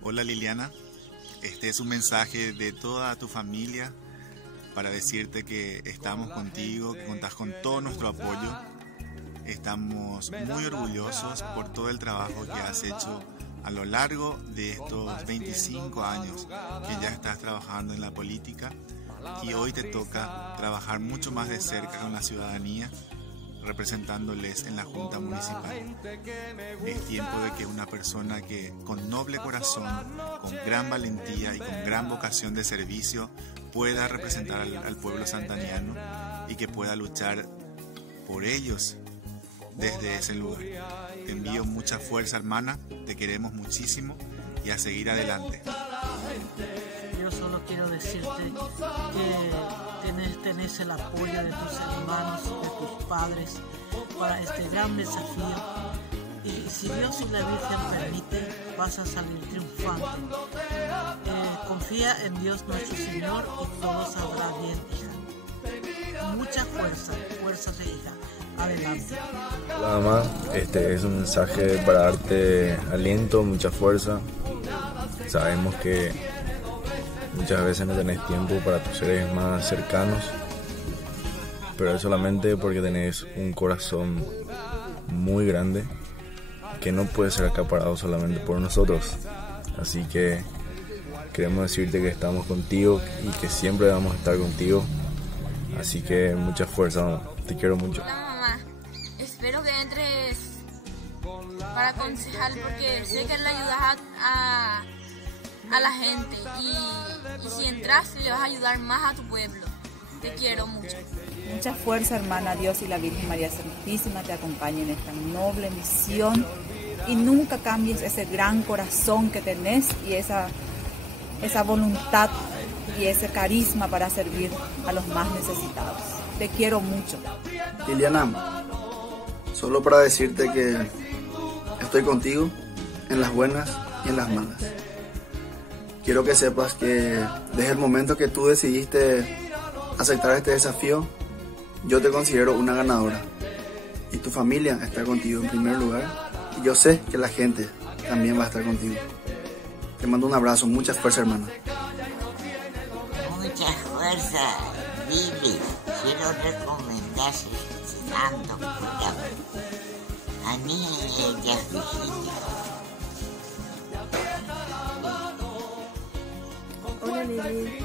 Hola Liliana, este es un mensaje de toda tu familia para decirte que estamos contigo, que contás con todo nuestro apoyo. Estamos muy orgullosos por todo el trabajo que has hecho a lo largo de estos 25 años que ya estás trabajando en la política, y hoy te toca trabajar mucho más de cerca con la ciudadanía, representándoles en la Junta Municipal. Es tiempo de que una persona que con noble corazón, con gran valentía y con gran vocación de servicio pueda representar al pueblo santaniano y que pueda luchar por ellos desde ese lugar. Te envío mucha fuerza, hermana, te queremos muchísimo y a seguir adelante. Yo solo quiero decirte que tenés el apoyo de tus hermanos, de tus padres para este gran desafío, y si Dios y la Virgen permite, vas a salir triunfante. Confía en Dios nuestro Señor y todo saldrá bien, hija. Mucha fuerza de hija. Adelante. Hola mamá, este es un mensaje para darte aliento, mucha fuerza. Sabemos que muchas veces no tenés tiempo para tus seres más cercanos, pero es solamente porque tenés un corazón muy grande que no puede ser acaparado solamente por nosotros. Así que queremos decirte que estamos contigo y que siempre vamos a estar contigo. Así que mucha fuerza, mamá. Te quiero mucho. Hola mamá, espero que entres para concejal porque sé que le ayudas a la gente y si entras le vas a ayudar más a tu pueblo. Te quiero mucho. Mucha fuerza, hermana. Dios y la Virgen María Santísima te acompañen en esta noble misión y nunca cambies ese gran corazón que tenés y esa voluntad y ese carisma para servir a los más necesitados. Te quiero mucho. Liliana, solo para decirte que estoy contigo en las buenas y en las malas. Quiero que sepas que desde el momento que tú decidiste aceptar este desafío, yo te considero una ganadora. Y tu familia está contigo en primer lugar. Y yo sé que la gente también va a estar contigo. Te mando un abrazo, mucha fuerza, hermana. Mucha fuerza, Vivi. Quiero recomendar tanto programa. A mí ella es Virginia. Hola Lili,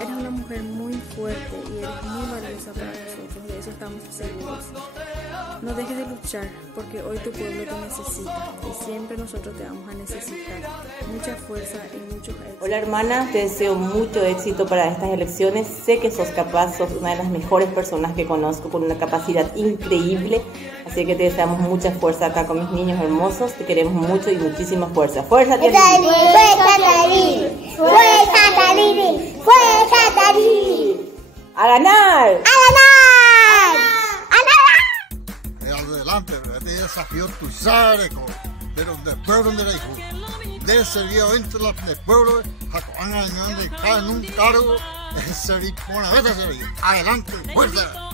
eres una mujer muy fuerte y eres muy valiosa para nosotros, de eso estamos seguros. No dejes de luchar porque hoy tu pueblo te necesita y siempre nosotros te vamos a necesitar. Mucha fuerza y mucho éxito. Hola hermana, te deseo mucho éxito para estas elecciones. Sé que sos capaz, sos una de las mejores personas que conozco con una capacidad increíble. Así que te deseamos mucha fuerza acá con mis niños hermosos. Te queremos mucho y muchísima fuerza. ¡Fuerza, tía Lili! ¡Fuerza, Lili! ¡Fuerza, Lili! ¡Fuerza, Lili! ¡A ganar! ¡A ganar! ¡A ganar! Adelante, este desafío tu sabes, pero del pueblo de la hijo. De servir dentro del pueblo, a cada un cargo, servir por una vez a servir. Adelante, fuerza.